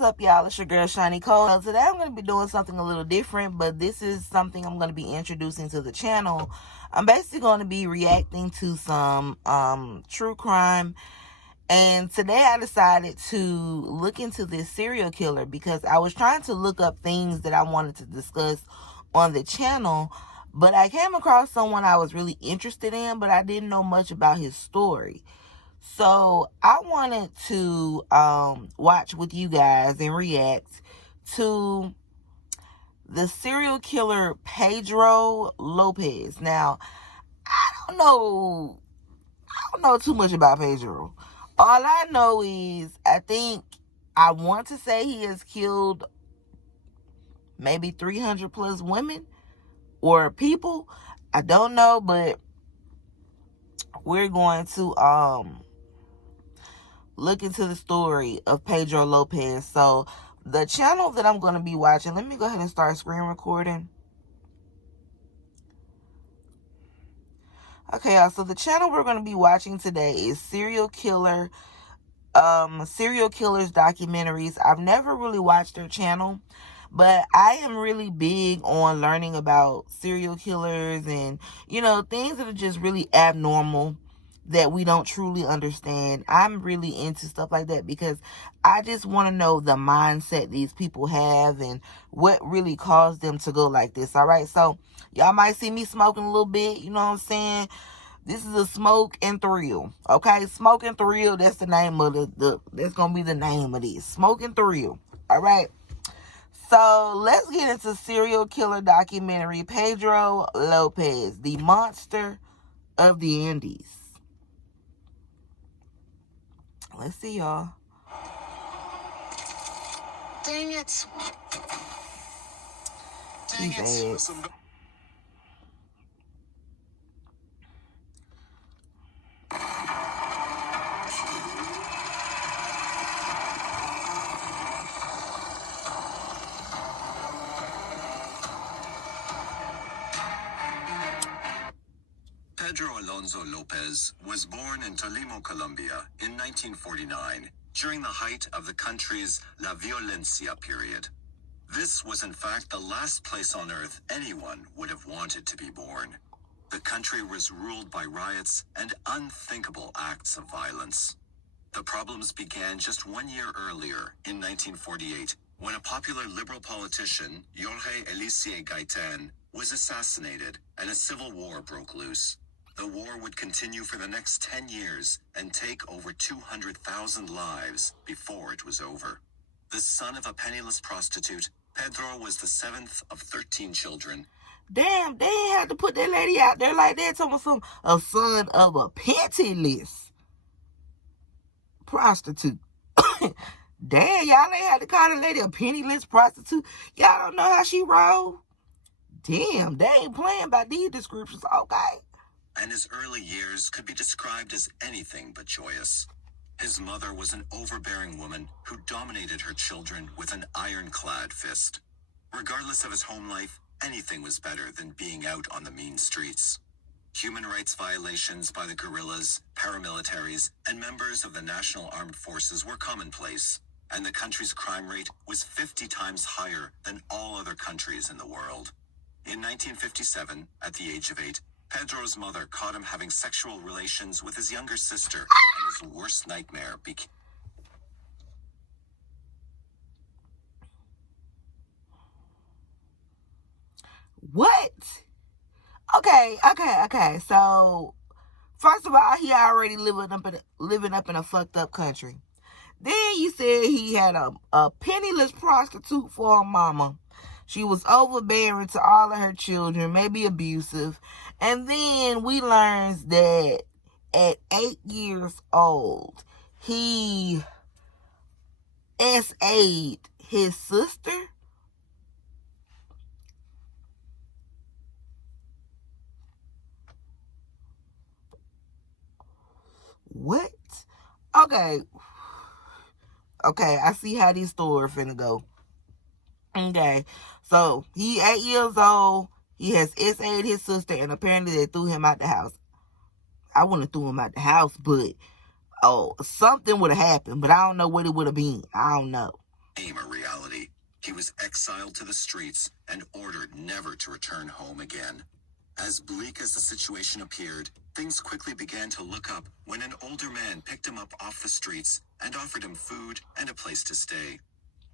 What's up, y'all? It's your girl, Shani Cole. So today I'm going to be doing something a little different, but this is something I'm going to be introducing to the channel. I'm basically going to be reacting to some true crime. And today I decided to look into this serial killer because I was trying to look up things that I wanted to discuss on the channel, but I came across someone I was really interested in, but I didn't know much about his story. So I wanted to watch with you guys and react to the serial killer PEDRO LOPEZ. Now, I don't know too much about PEDRO. All I know is I want to say he has killed maybe 300 plus women or people. I don't know, but we're going to look into the story of PEDRO LOPEZ. So the channel that I'm going to be watching, let me go ahead and start screen recording. Okay, y'all, so the channel we're going to be watching today is serial killers documentaries. I've never really watched their channel, but I am really big on learning about serial killers and, things that are just really abnormal that we don't truly understand. I'm really into stuff like that because I just want to know the mindset these people have and what really caused them to go like this. All right, so y'all might see me smoking a little bit, you know what I'm saying? This is a smoke and thrill, okay? Smoke and thrill, that's the name of that's gonna be the name of this. Smoke and thrill, all right? So let's get into serial killer documentary, PEDRO LOPEZ, the monster of the Andes. Let's see, y'all. Dang it. Dang it. Pedro Alonso Lopez was born in Tolima, Colombia in 1949, during the height of the country's La Violencia period. This was in fact the last place on earth anyone would have wanted to be born. The country was ruled by riots and unthinkable acts of violence. The problems began just 1 year earlier, in 1948, when a popular liberal politician, Jorge Eliseo Gaitan, was assassinated and a civil war broke loose. The war would continue for the next 10 years and take over 200,000 lives before it was over. The son of a penniless prostitute, Pedro was the 7th of 13 children. Damn, they ain't had to put that lady out there like that. Talking a son of a penniless prostitute. Damn, y'all ain't had to call the lady a penniless prostitute. Y'all don't know how she roll. Damn, they ain't playing by these descriptions. Okay. And his early years could be described as anything but joyous. His mother was an overbearing woman who dominated her children with an ironclad fist. Regardless of his home life, anything was better than being out on the mean streets. Human rights violations by the guerrillas, paramilitaries, and members of the National Armed Forces were commonplace, and the country's crime rate was 50 times higher than all other countries in the world. In 1957, at the age of 8, Pedro's mother caught him having sexual relations with his younger sister, and his worst nightmare became... What? Okay. So, first of all, he already living up in a fucked up country. Then you said he had a penniless prostitute for a mama. She was overbearing to all of her children, maybe abusive. And then we learned that at 8 years old, he SA'd his sister. What? Okay, I see how this story finna go. Okay, so he 8 years old. He has SA'd his sister, and apparently they threw him out the house. I wouldn't have threw him out the house, but something would have happened, but I don't know what it would have been. I don't know. became a reality. He was exiled to the streets and ordered never to return home again. As bleak as the situation appeared, things quickly began to look up when an older man picked him up off the streets and offered him food and a place to stay.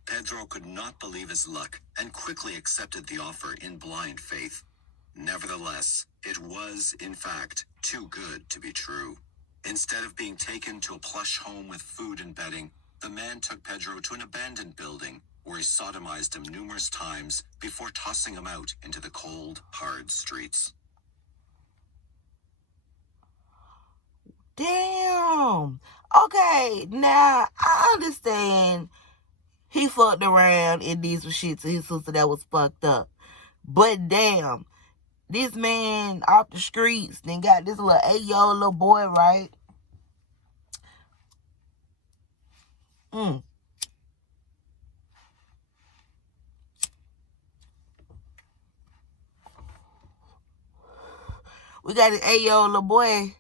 Pedro could not believe his luck and quickly accepted the offer in blind faith. Nevertheless, it was, in fact, too good to be true. Instead of being taken to a plush home with food and bedding, the man took Pedro to an abandoned building where he sodomized him numerous times before tossing him out into the cold, hard streets. Damn. Okay, now I understand he fucked around and did some shit to his sister that was fucked up. But damn, this man off the streets then got this little 8-year-old little boy, right? We got this 8-year-old little boy,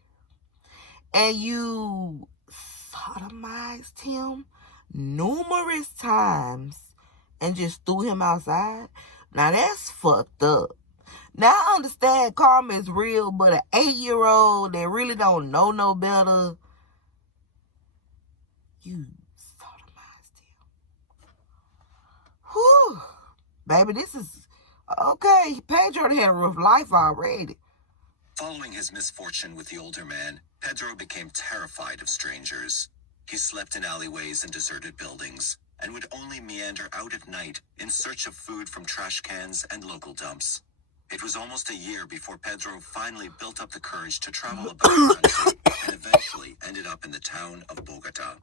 and you sodomized him numerous times and just threw him outside. Now that's fucked up. Now I understand karma is real, but an 8-year-old that really don't know no better, you sodomized him. Whew. Baby, this is okay. Pedro had a rough life already. Following his misfortune with the older man, Pedro became terrified of strangers. He slept in alleyways and deserted buildings, and would only meander out at night in search of food from trash cans and local dumps. It was almost a year before Pedro finally built up the courage to travel about the country and eventually ended up in the town of Bogota.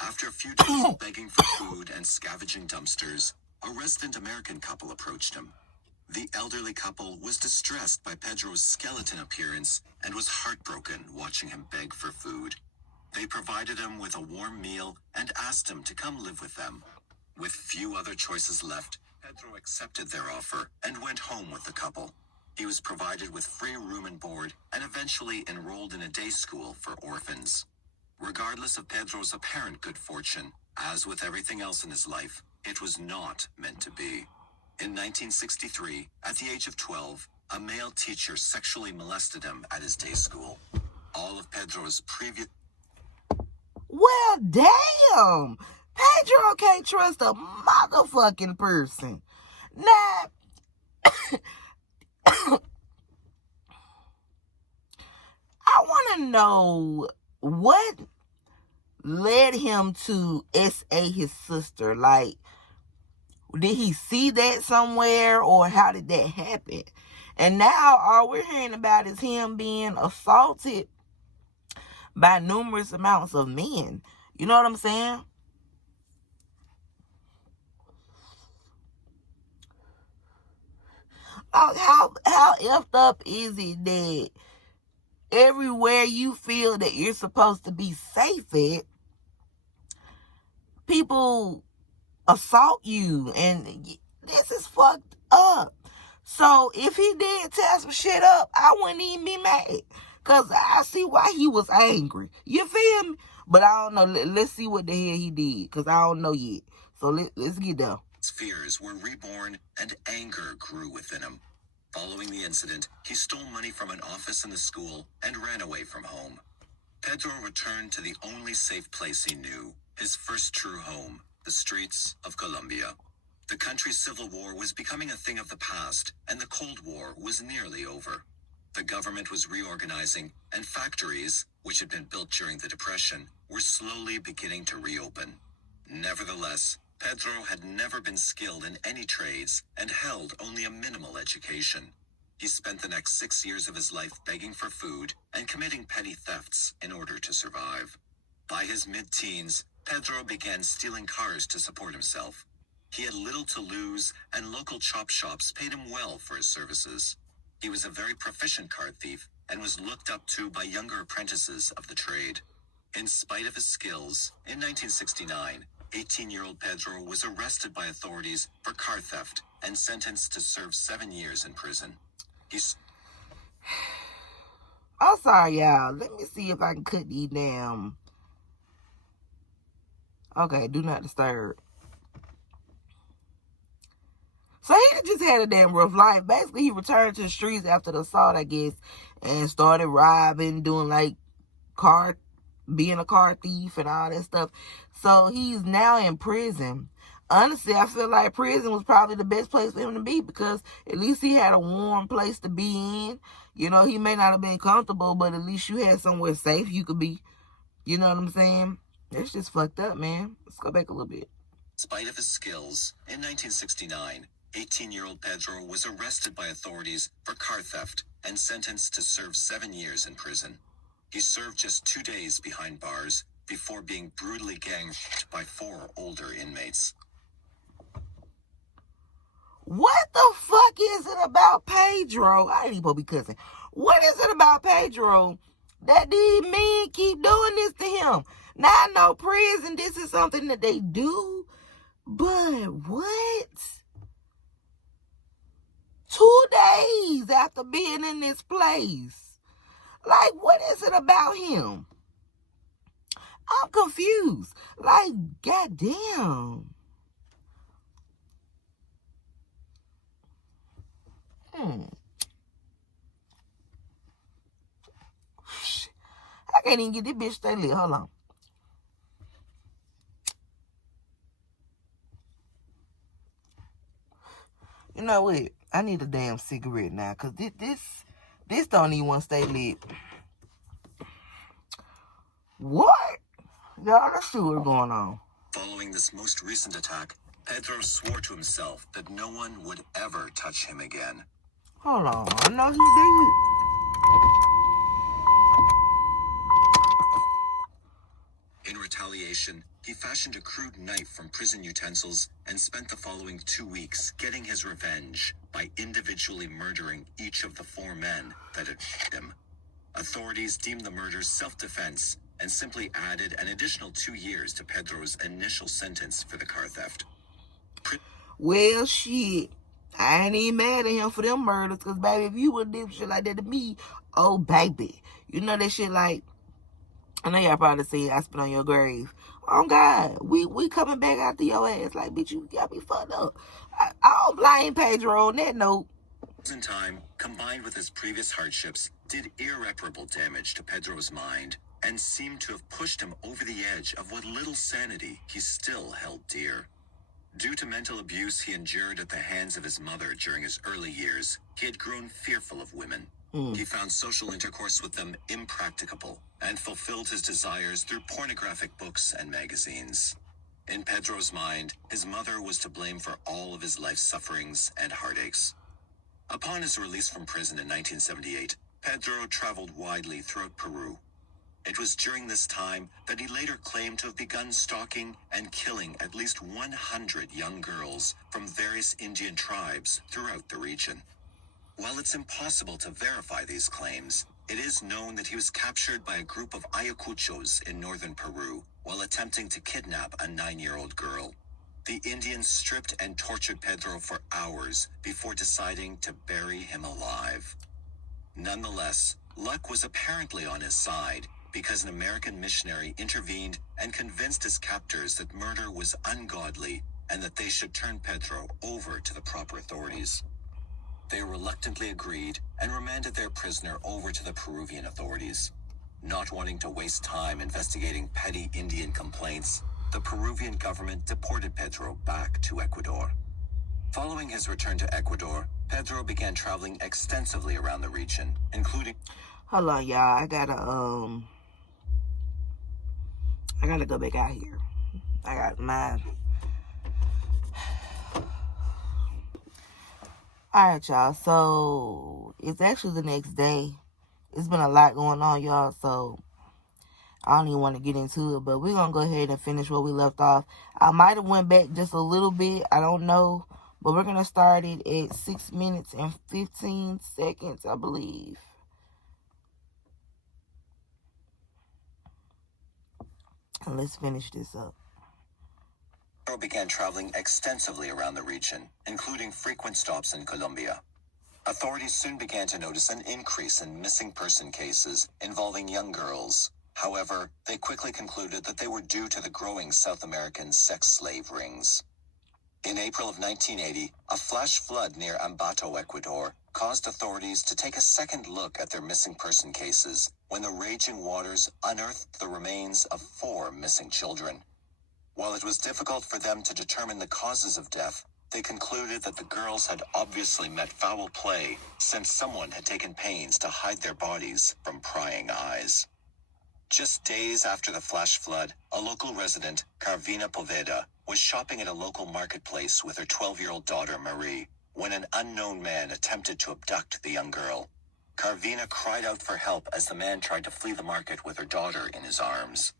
After a few days of begging for food and scavenging dumpsters, a resident American couple approached him. The elderly couple was distressed by Pedro's skeleton appearance and was heartbroken watching him beg for food. They provided him with a warm meal and asked him to come live with them. With few other choices left, Pedro accepted their offer and went home with the couple. He was provided with free room and board and eventually enrolled in a day school for orphans. Regardless of Pedro's apparent good fortune, as with everything else in his life, it was not meant to be. In 1963, at the age of 12, a male teacher sexually molested him at his day school. All of Pedro's previous... Well, damn. Pedro can't trust a motherfucking person. Now, I want to know what led him to SA his sister. Like, did he see that somewhere, or how did that happen? And now all we're hearing about is him being assaulted by numerous amounts of men. You know what I'm saying? How effed up is it that everywhere you feel that you're supposed to be safe at, people assault you? And this is fucked up. So if he did tear some shit up, I wouldn't even be mad, because I see why he was angry. You feel me? But I don't know. Let's see what the hell he did, because I don't know yet. So let's get down. Fears were reborn and anger grew within him. Following the incident, he stole money from an office in the school and ran away from home. Pedro returned to the only safe place he knew, his first true home, the streets of Colombia. The country's civil war was becoming a thing of the past, and the Cold War was nearly over. The government was reorganizing, and factories, which had been built during the Depression, were slowly beginning to reopen. Nevertheless, Pedro had never been skilled in any trades and held only a minimal education. He spent the next 6 years of his life begging for food and committing petty thefts in order to survive. By his mid-teens, Pedro began stealing cars to support himself. He had little to lose, and local chop shops paid him well for his services. He was a very proficient car thief and was looked up to by younger apprentices of the trade. In spite of his skills, in 1969, 18-year-old Pedro was arrested by authorities for car theft and sentenced to serve 7 years in prison. I'm sorry, y'all. Let me see if I can cut these down. Okay, do not disturb. So he just had a damn rough life. Basically, he returned to the streets after the assault, I guess, and started robbing, doing like being a car thief and all that stuff. So he's now in prison. Honestly, I feel like prison was probably the best place for him to be, because at least he had a warm place to be in. You know, he may not have been comfortable, but at least you had somewhere safe you could be. You know what I'm saying? That's just fucked up, man. Let's go back a little bit. In spite of his skills, in 1969, 18-year-old Pedro was arrested by authorities for car theft and sentenced to serve 7 years in prison. He served just 2 days behind bars before being brutally gang-raped by 4 older inmates. What the fuck is it about Pedro? I ain't even supposed to be cussing. What is it about Pedro that these men keep doing this to him? Now, I know prison, this is something that they do, but what? 2 days after being in this place. Like, what is it about him? I'm confused. Like, goddamn. I can't even get this bitch stay lit. Hold on. You know what? I need a damn cigarette now, because this don't even want to stay lit. What? Y'all, let's see what's going on. Following this most recent attack, Pedro swore to himself that no one would ever touch him again. Hold on. I know he did. In retaliation, he fashioned a crude knife from prison utensils and spent the following 2 weeks getting his revenge by individually murdering each of the 4 men that had hit him. Authorities deemed the murders self-defense and simply added an additional 2 years to Pedro's initial sentence for the car theft. Well, shit. I ain't even mad at him for them murders, because, baby, if you would do shit like that to me, oh, baby. You know that shit like, I know y'all probably say I spit on your grave. Oh, God, we coming back after your ass. Like, bitch, you got me fucked up. I don't blame Pedro on that note. In time, combined with his previous hardships, did irreparable damage to Pedro's mind and seemed to have pushed him over the edge of what little sanity he still held dear. Due to mental abuse he endured at the hands of his mother during his early years, he had grown fearful of women. He found social intercourse with them impracticable and fulfilled his desires through pornographic books and magazines. In Pedro's mind, his mother was to blame for all of his life's sufferings and heartaches. Upon his release from prison in 1978, Pedro traveled widely throughout Peru. It was during this time that he later claimed to have begun stalking and killing at least 100 young girls from various Indian tribes throughout the region. While it's impossible to verify these claims, it is known that he was captured by a group of Ayacuchos in northern Peru while attempting to kidnap a 9-year-old girl. The Indians stripped and tortured Pedro for hours before deciding to bury him alive. Nonetheless, luck was apparently on his side, because an American missionary intervened and convinced his captors that murder was ungodly and that they should turn Pedro over to the proper authorities. They reluctantly agreed and remanded their prisoner over to the Peruvian authorities. Not wanting to waste time investigating petty Indian complaints, the Peruvian government deported Pedro back to Ecuador. Following his return to Ecuador, Pedro began traveling extensively around the region, including... Hold on, y'all. I gotta go back out here. I got mine. Alright, y'all. So, it's actually the next day. It's been a lot going on, y'all. So, I don't even want to get into it. But we're going to go ahead and finish where we left off. I might have went back just a little bit. I don't know. But we're going to start it at 6 minutes and 15 seconds, I believe. And let's finish this up. Pedro began traveling extensively around the region, including frequent stops in Colombia. Authorities soon began to notice an increase in missing person cases involving young girls. However, they quickly concluded that they were due to the growing South American sex slave rings. In April of 1980, a flash flood near Ambato, Ecuador, caused authorities to take a second look at their missing person cases when the raging waters unearthed the remains of 4 missing children. While it was difficult for them to determine the causes of death, they concluded that the girls had obviously met foul play since someone had taken pains to hide their bodies from prying eyes. Just days after the flash flood, a local resident, Carvina Poveda, was shopping at a local marketplace with her 12-year-old daughter, Marie, when an unknown man attempted to abduct the young girl. Carvina cried out for help as the man tried to flee the market with her daughter in his arms.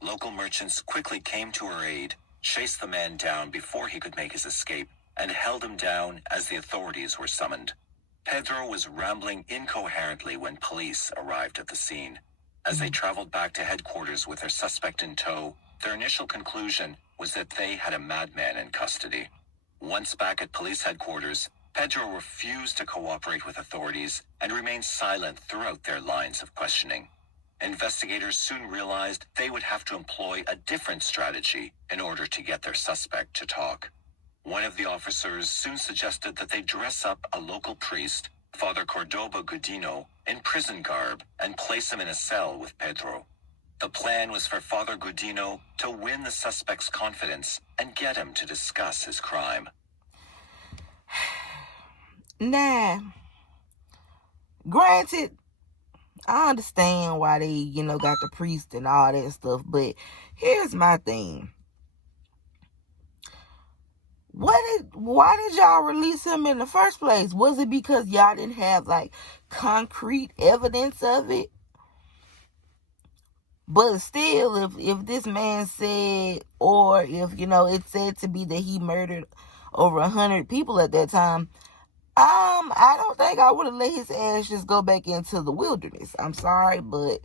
Local merchants quickly came to her aid, chased the man down before he could make his escape, and held him down as the authorities were summoned. Pedro was rambling incoherently when police arrived at the scene. As they traveled back to headquarters with their suspect in tow, their initial conclusion was that they had a madman in custody. Once back at police headquarters, Pedro refused to cooperate with authorities and remained silent throughout their lines of questioning. Investigators soon realized they would have to employ a different strategy in order to get their suspect to talk. One of the officers soon suggested that they dress up a local priest, Father Cordoba Gudino, in prison garb and place him in a cell with Pedro. The plan was for Father Gudino to win the suspect's confidence and get him to discuss his crime. Nah, granted, I understand why they, got the priest and all that stuff, but here's my thing. Why did y'all release him in the first place? Was it because y'all didn't have concrete evidence of it? But still, if this man said, or if it's said to be that he murdered over 100 people at that time, I don't think I would have let his ass just go back into the wilderness. I'm sorry, but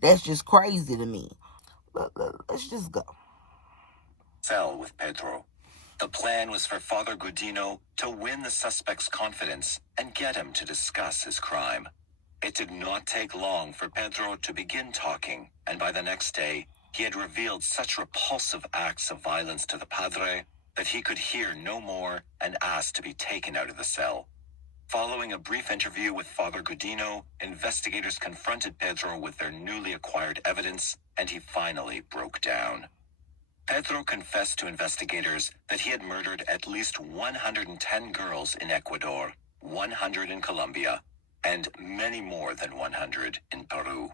that's just crazy to me. Let's just go. Cell with Pedro. The plan was for Father Gudino to win the suspect's confidence and get him to discuss his crime. It did not take long for Pedro to begin talking, and by the next day, he had revealed such repulsive acts of violence to the padre that he could hear no more and asked to be taken out of the cell. Following a brief interview with Father Gudino, investigators confronted Pedro with their newly acquired evidence, and he finally broke down. Pedro confessed to investigators that he had murdered at least 110 girls in Ecuador, 100 in Colombia, and many more than 100 in Peru.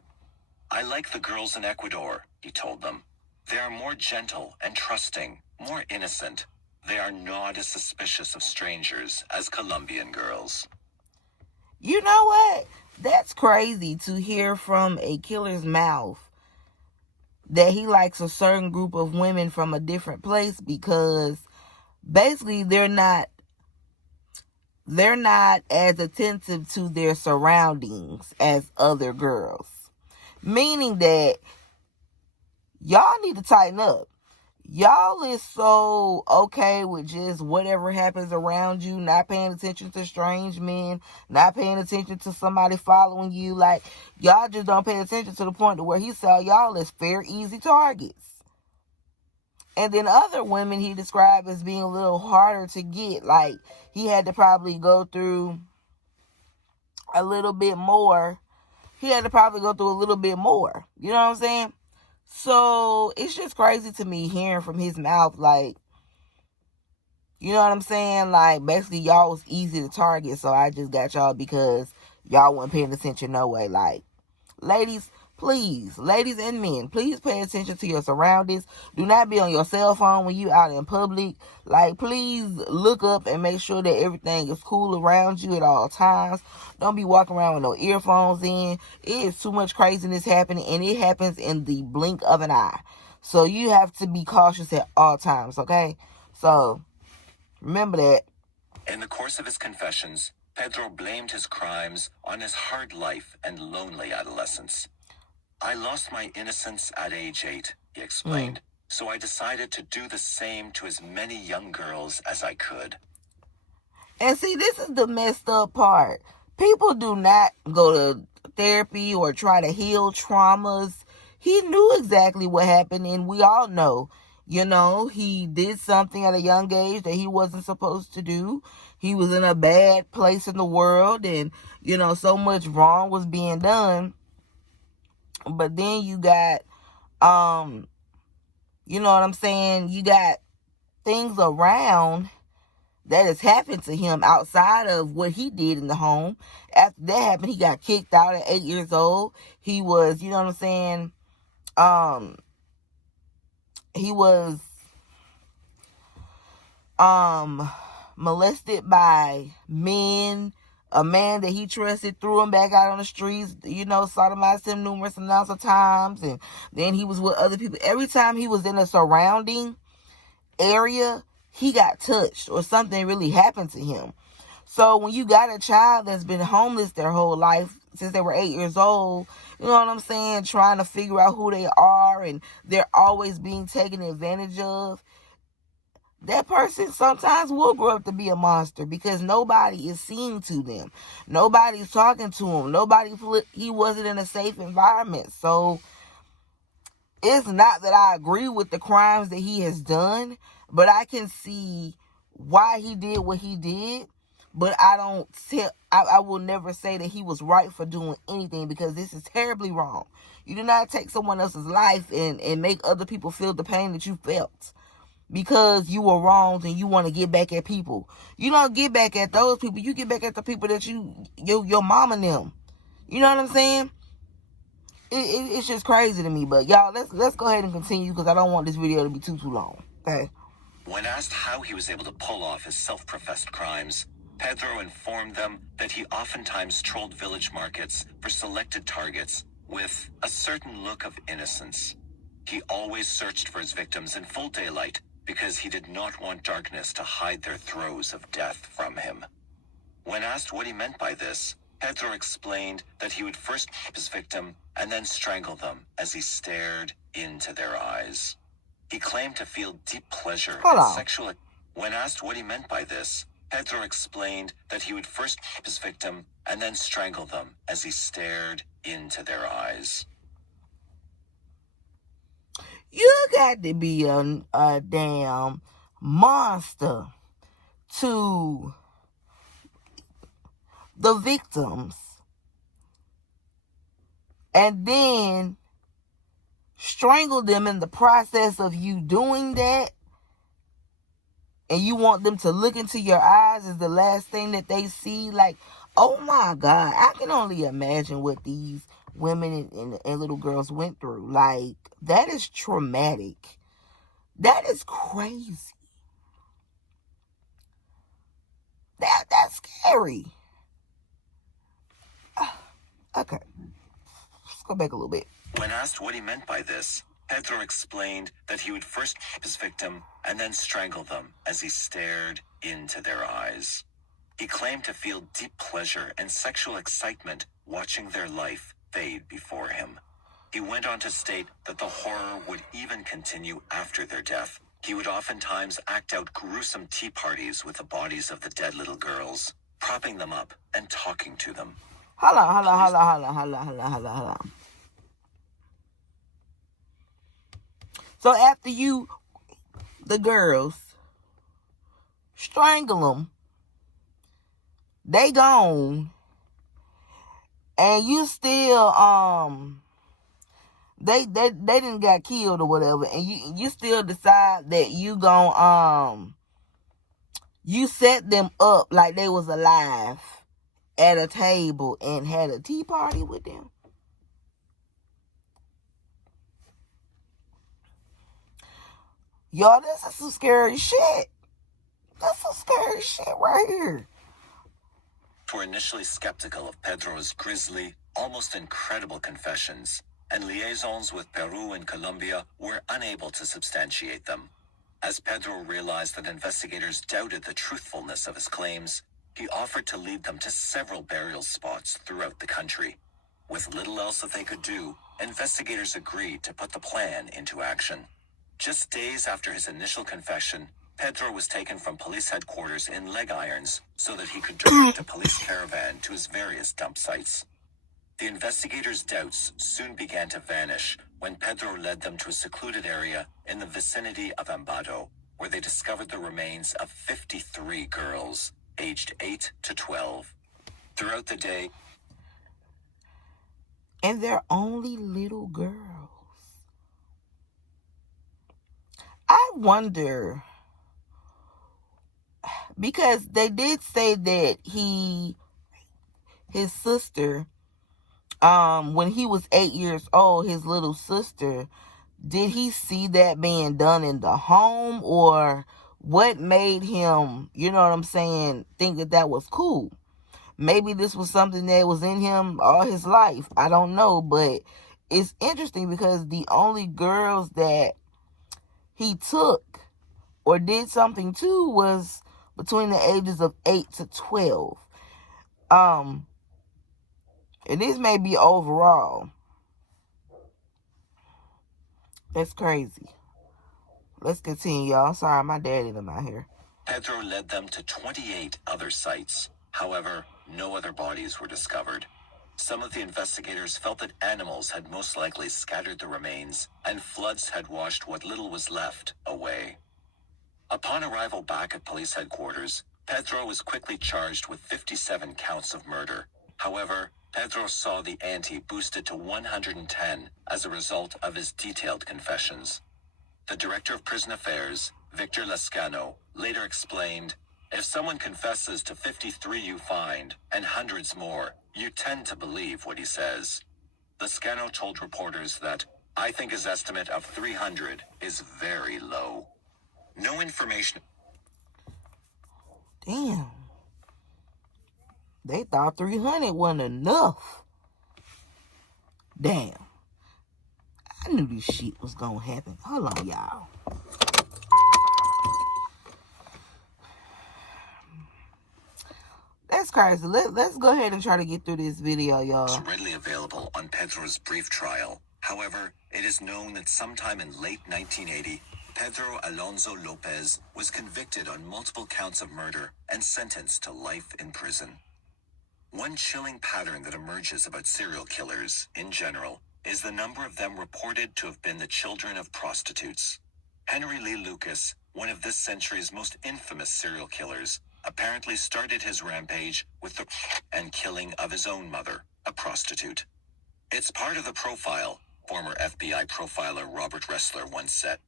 I like the girls in Ecuador, he told them. They are more gentle and trusting, more innocent. They are not as suspicious of strangers as Colombian girls. You know what? That's crazy to hear from a killer's mouth that he likes a certain group of women from a different place, because basically they're not as attentive to their surroundings as other girls. Meaning that y'all need to tighten up. Y'all is so okay with just whatever happens around you, not paying attention to strange men, not paying attention to somebody following you. Y'all just don't pay attention to the point to where he saw y'all as fair, easy targets. And then other women he described as being a little harder to get. He had to probably go through a little bit more. You know what I'm saying? So it's just crazy to me hearing from his mouth, you know what I'm saying? Basically y'all was easy to target, so I just got y'all because y'all weren't paying attention no way. Ladies, please, ladies and men, please pay attention to your surroundings. Do not be on your cell phone when you out in public. Please look up and make sure that everything is cool around you at all times. Don't be walking around with no earphones in. It is too much craziness happening, and it happens in the blink of an eye. So you have to be cautious at all times, okay? So remember that. In the course of his confessions, Pedro blamed his crimes on his hard life and lonely adolescence. I lost my innocence at age 8, he explained, so I decided to do the same to as many young girls as I could. And see, this is the messed up part. People do not go to therapy or try to heal traumas. He knew exactly what happened, and we all know, You know, he did something at a young age that he wasn't supposed to do. He was in a bad place in the world, and, you know, so much wrong was being done. But then you got, you know what I'm saying? You got things around that has happened to him outside of what he did in the home. After that happened, he got kicked out at 8 years old. He was, you know what I'm saying? He was molested by men. A man that he trusted threw him back out on the streets, you know, sodomized him numerous amounts of times, and then he was with other people. Every time he was in a surrounding area, he got touched or something really happened to him. So when you got a child that's been homeless their whole life, since they were 8 years old, you know what I'm saying, trying to figure out who they are, and they're always being taken advantage of, that person sometimes will grow up to be a monster because nobody is seeing to them. Nobody's talking to him. He wasn't in a safe environment. So it's not that I agree with the crimes that he has done, but I can see why he did what he did. But I will never say that he was right for doing anything, because this is terribly wrong. You do not take someone else's life and make other people feel the pain that you felt because you were wronged and you want to get back at people. You don't get back at those people. You get back at the people that your mom and them. You know what I'm saying? It's just crazy to me. But y'all, let's go ahead and continue, because I don't want this video to be too long. Okay. When asked how he was able to pull off his self-professed crimes, Pedro informed them that he oftentimes trolled village markets for selected targets with a certain look of innocence. He always searched for his victims in full daylight because he did not want darkness to hide their throes of death from him. When asked what he meant by this, Pedro explained that he would first rape his victim and then strangle them as he stared into their eyes. He claimed to feel deep pleasure and sexual. When asked what he meant by this, Pedro explained that he would first rape his victim and then strangle them as he stared into their eyes. You got to be a damn monster to the victims and then strangle them in the process of you doing that, and you want them to look into your eyes as the last thing that they see. Like, oh my God, I can only imagine what these women and little girls went through. Like, that is traumatic. That is crazy. That's scary. Okay, let's go back a little bit. When asked what he meant by this, Pedro explained that he would first rape his victim and then strangle them as he stared into their eyes. He claimed to feel deep pleasure and sexual excitement watching their life fade before him. He went on to state that the horror would even continue after their death. He would oftentimes act out gruesome tea parties with the bodies of the dead little girls, propping them up and talking to them. Hold on. So after the girls, strangle them, they gone, and you still, they didn't got killed or whatever, and you still decide that you set them up like they was alive at a table and had a tea party with them. Y'all, this is some scary shit. That's some scary shit right here. Were initially skeptical of Pedro's grisly, almost incredible confessions, and liaisons with Peru and Colombia were unable to substantiate them. As Pedro realized that investigators doubted the truthfulness of his claims, he offered to lead them to several burial spots throughout the country. With little else that they could do, investigators agreed to put the plan into action. Just days after his initial confession, Pedro was taken from police headquarters in leg irons so that he could direct a police caravan to his various dump sites. The investigators' doubts soon began to vanish when Pedro led them to a secluded area in the vicinity of Ambato, where they discovered the remains of 53 girls, aged 8 to 12. Throughout the day, and they're only little girls. I wonder, because they did say that his sister, when he was 8 years old, his little sister, did he see that being done in the home, or what made him, you know what I'm saying, think that that was cool? Maybe this was something that was in him all his life. I don't know, but it's interesting because the only girls that he took or did something to was between the ages of 8 to 12. And this may be overall. That's crazy. Let's continue, y'all. Sorry, my daddy and them out here. Pedro led them to 28 other sites. However, no other bodies were discovered. Some of the investigators felt that animals had most likely scattered the remains, and floods had washed what little was left away. Upon arrival back at police headquarters, Pedro was quickly charged with 57 counts of murder. However, Pedro saw the ante boosted to 110 as a result of his detailed confessions. The director of prison affairs, Victor Lescano, later explained, "If someone confesses to 53 you find, and hundreds more, you tend to believe what he says." Lescano told reporters that, "I think his estimate of 300 is very low." No information. Damn. They thought 300 wasn't enough. Damn. I knew this shit was gonna happen. Hold on, y'all. That's crazy. Let's go ahead and try to get through this video, y'all. It's readily available on Pedro's brief trial. However, it is known that sometime in late 1980, Pedro Alonso Lopez was convicted on multiple counts of murder and sentenced to life in prison. One chilling pattern that emerges about serial killers, in general, is the number of them reported to have been the children of prostitutes. Henry Lee Lucas, one of this century's most infamous serial killers, apparently started his rampage with the and killing of his own mother, a prostitute. "It's part of the profile," former FBI profiler Robert Ressler once said.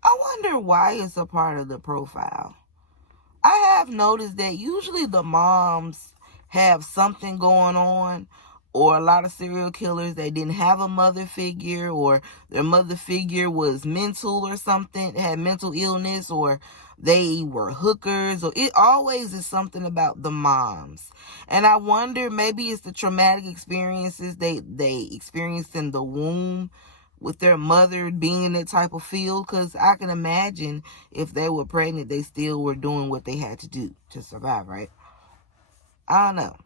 I wonder why it's a part of the profile. I have noticed that usually the moms have something going on, or a lot of serial killers, they didn't have a mother figure, or their mother figure was mental or something, had mental illness, or they were hookers, or it always is something about the moms. And I wonder, maybe it's the traumatic experiences they experienced in the womb with their mother being in that type of field, because I can imagine if they were pregnant, they still were doing what they had to do to survive, right? I don't know.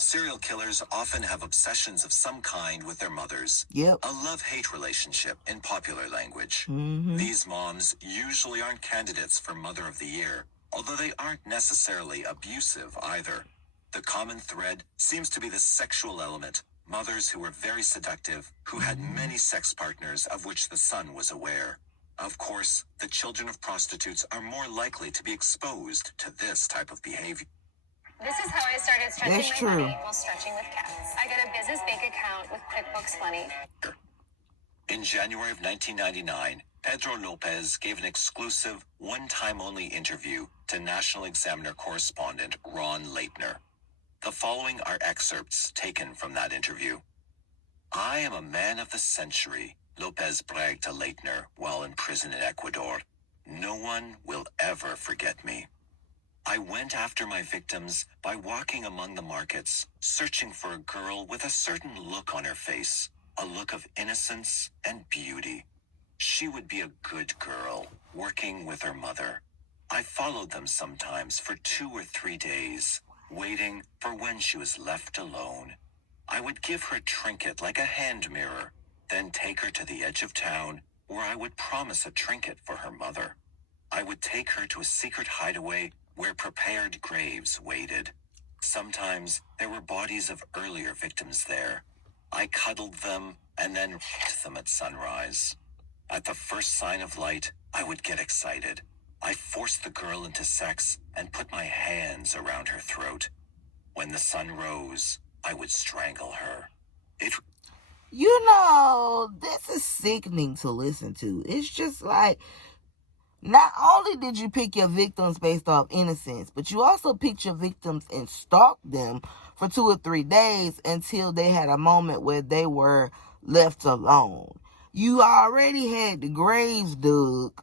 Serial killers often have obsessions of some kind with their mothers. Yep. A love-hate relationship in popular language. Mm-hmm. These moms usually aren't candidates for Mother of the Year, although they aren't necessarily abusive either. The common thread seems to be the sexual element. Mothers who were very seductive, who had many sex partners of which the son was aware. Of course, the children of prostitutes are more likely to be exposed to this type of behavior. This is how I started stretching my money while stretching with cats. I got a business bank account with QuickBooks Money. In January of 1999, Pedro Lopez gave an exclusive, one-time-only interview to National Examiner correspondent Ron Leitner. The following are excerpts taken from that interview. "I am a man of the century," Lopez bragged to Leitner while in prison in Ecuador. "No one will ever forget me. I went after my victims by walking among the markets, searching for a girl with a certain look on her face, a look of innocence and beauty. She would be a good girl, working with her mother. I followed them sometimes for 2 or 3 days, waiting for when she was left alone. I would give her a trinket like a hand mirror, then take her to the edge of town, where I would promise a trinket for her mother. I would take her to a secret hideaway where prepared graves waited. Sometimes there were bodies of earlier victims there. I cuddled them and then raped them at sunrise. At the first sign of light, I would get excited. I forced the girl into sex and put my hands around her throat. When the sun rose, I would strangle her. You know, this is sickening to listen to. It's just like, not only did you pick your victims based off innocence, but you also picked your victims and stalked them for 2 or 3 days until they had a moment where they were left alone. You already had the graves dug.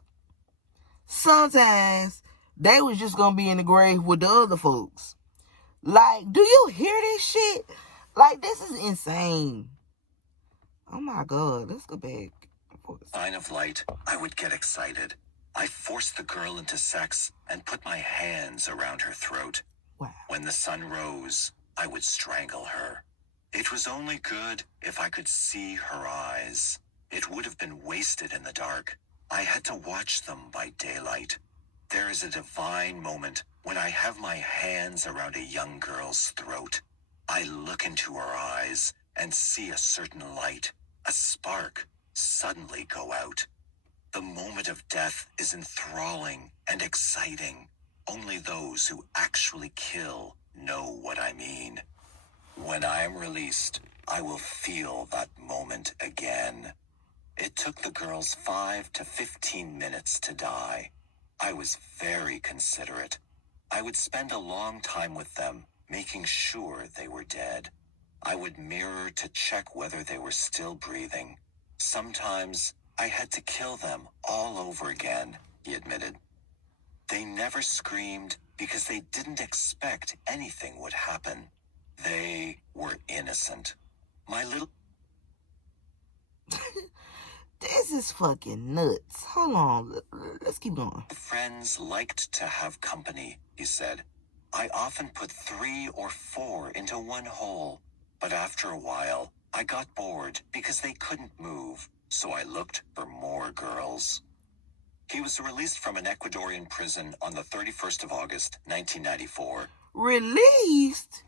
Sometimes they was just gonna be in the grave with the other folks. Like, do you hear this shit? Like, this is insane. Oh my God, let's go back. Sign of light, I would get excited. I forced the girl into sex and put my hands around her throat. Wow. When the sun rose, I would strangle her. It was only good if I could see her eyes. It would have been wasted in the dark. I had to watch them by daylight. There is a divine moment when I have my hands around a young girl's throat. I look into her eyes and see a certain light, a spark, suddenly go out. The moment of death is enthralling and exciting. Only those who actually kill know what I mean. When I am released, I will feel that moment again. It took the girls 5 to 15 minutes to die. I was very considerate. I would spend a long time with them, making sure they were dead. I would mirror to check whether they were still breathing. Sometimes I had to kill them all over again, he admitted. They never screamed because they didn't expect anything would happen. They were innocent. My little... This is fucking nuts. Hold on. Let's keep going. Friends liked to have company, he said. I often put 3 or 4 into one hole, but after a while, I got bored because they couldn't move, so I looked for more girls. He was released from an Ecuadorian prison on the 31st of August, 1994. Released?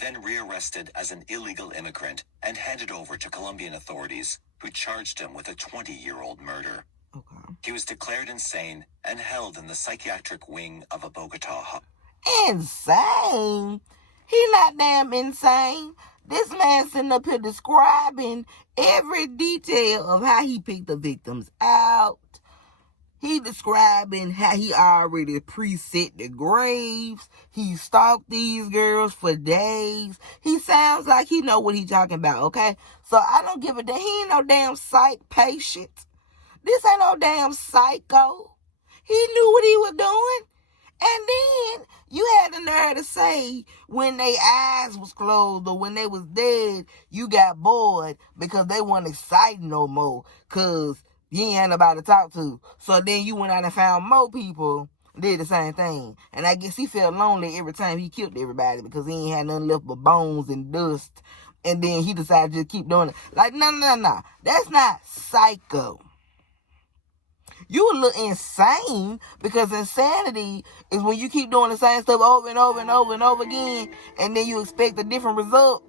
Then rearrested as an illegal immigrant and handed over to Colombian authorities, who charged him with a 20-year-old murder. Okay. He was declared insane and held in the psychiatric wing of a Bogota hospital. Insane? He not damn insane. This man sitting up here describing every detail of how he picked the victims out. He describing how he already preset the graves. He stalked these girls for days. He sounds like he know what he talking about, okay? So I don't give a damn. He ain't no damn psych patient. This ain't no damn psycho. He knew what he was doing. And then you had the nerve to say when their eyes was closed or when they was dead, you got bored because they weren't excited no more because you ain't had nobody to talk to. So then you went out and found more people did the same thing. And I guess he felt lonely every time he killed everybody because he ain't had nothing left but bones and dust. And then he decided to just keep doing it. Like, no. That's not psycho. You a little insane because insanity is when you keep doing the same stuff over and over and over and over again and then you expect a different result.